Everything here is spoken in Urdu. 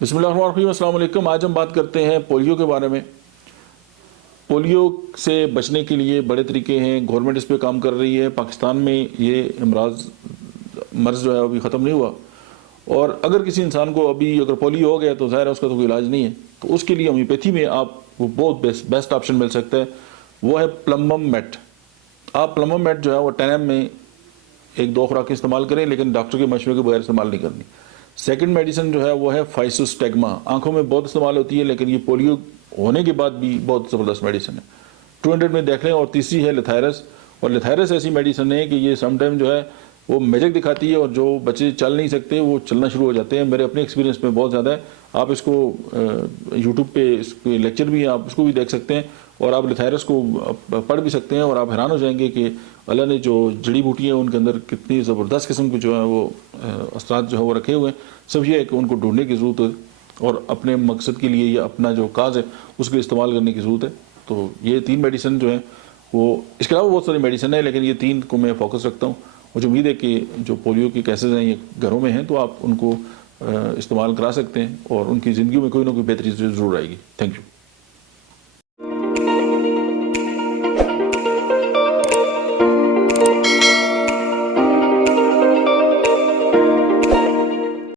بسم اللہ الرحمن الرحیم، السلام علیکم۔ آج ہم بات کرتے ہیں پولیو کے بارے میں۔ پولیو سے بچنے کے لیے بڑے طریقے ہیں، گورنمنٹ اس پہ کام کر رہی ہے۔ پاکستان میں یہ مرض جو ہے ابھی ختم نہیں ہوا، اور اگر کسی انسان کو ابھی اگر پولیو ہو گیا تو ظاہر ہے اس کا تو کوئی علاج نہیں ہے، تو اس کے لیے ہومیوپیتھی میں آپ کو بہت بیسٹ آپشن مل سکتا ہے، وہ ہے پلمبم میٹ۔ آپ پلمبم میٹ جو ہے وہ 10 میں 1-2 خوراکیں استعمال کریں، لیکن ڈاکٹر کے مشورے کے بغیر استعمال نہیں کرنی۔ سیکنڈ میڈیسن جو ہے وہ ہے فائسوسٹیگما، آنکھوں میں بہت استعمال ہوتی ہے، لیکن یہ پولیو ہونے کے بعد بھی بہت زبردست میڈیسن ہے، 200 میں دیکھ لیں۔ اور تیسری ہے لیتھائرس، اور لیتھائرس ایسی میڈیسن ہے کہ یہ سم ٹائم جو ہے وہ میجک دکھاتی ہے، اور جو بچے چل نہیں سکتے وہ چلنا شروع ہو جاتے ہیں۔ میرے اپنے ایکسپیرینس میں بہت زیادہ ہے۔ آپ اس کو یوٹیوب پہ اس کے لیکچر بھی ہیں، آپ اس کو بھی دیکھ سکتے ہیں، اور آپ لیتھائرس کو پڑھ بھی سکتے ہیں، اور آپ حیران ہو جائیں گے کہ اللہ نے جو جڑی بوٹیاں ہیں ان کے اندر کتنی زبردست قسم کے جو ہے وہ اثرات جو ہے وہ رکھے ہوئے ہیں۔ سب یہ ہے کہ ان کو ڈھونڈنے کی ضرورت ہے، اور اپنے مقصد کے لیے یا اپنا جو کاز ہے اس کے لیے استعمال کرنے کی ضرورت ہے۔ تو یہ 3 میڈیسن جو ہیں وہ، اس کے علاوہ بہت ساری میڈیسن ہیں، لیکن یہ 3 کو میں فوکس رکھتا ہوں۔ مجھے امید ہے کہ جو پولیو کے کیسز ہیں یہ گھروں میں ہیں، تو آپ ان کو استعمال کرا سکتے ہیں، اور ان کی زندگیوں میں کوئی نہ کوئی بہتری ضرور آئے گی۔ Thank you.